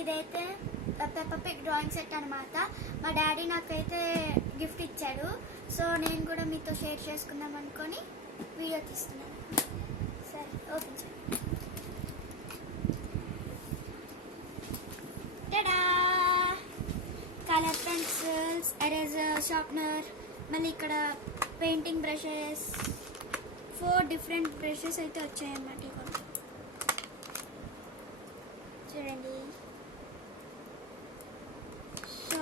ఇదైతే Peppa Pig drawing set అనమాట. మా డాడీ నాకైతే గిఫ్ట్ ఇచ్చాడు. సో నేను కూడా మీతో షేర్ చేసుకుందాం అనుకొని వీడియో తీస్తున్నాను. సరే ఓపెన్ చేయండి. Ta-da! Colour pencils, eraser, sharpener, మళ్ళీ ఇక్కడ పెయింటింగ్ బ్రషెస్, 4 డిఫరెంట్ బ్రషెస్ అయితే వచ్చాయన్నమాట. ఇవ్వండి చూడండి. సో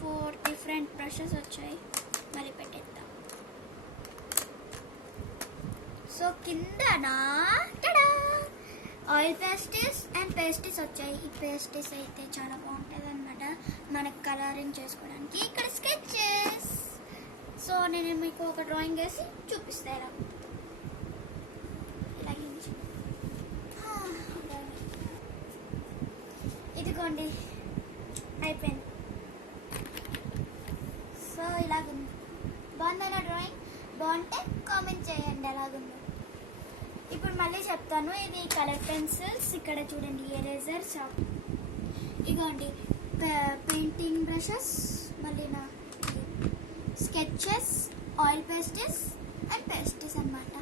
4 డిఫరెంట్ బ్రషెస్ వచ్చాయి. మరి పెట్టేద్దాం. సో కిందనా టడా ఆయిల్ పేస్టిస్ అండ్ పేస్టిస్ వచ్చాయి. ఈ పేస్టిస్ అయితే చాలా బాగుంటుంది అనమాట మనకు కలరింగ్ చేసుకోవడానికి. ఇక్కడ స్కెచెస్. సో నేను మీకు ఒక డ్రాయింగ్ వేసి చూపిస్తాను. ఇదిగోండి అయిపోయింది. సో ఇలాగుంది. బాగుందన్న డ్రాయింగ్? బాగుంటే కామెంట్ చేయండి ఎలాగుందో. ఇప్పుడు మళ్ళీ చెప్తాను. ఇది కలర్ పెన్సిల్స్, ఇక్కడ చూడండి ఎరేజర్, షార్ప్, ఇదిగోండి పెయింటింగ్ బ్రషెస్, మళ్ళీ నా స్కెచెస్, ఆయిల్ పేస్టిస్ అండ్ పేస్టిస్ అన్నమాట.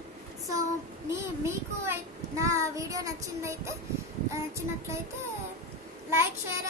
సో మీకు నా వీడియో నచ్చినట్లయితే లైక్, షేర్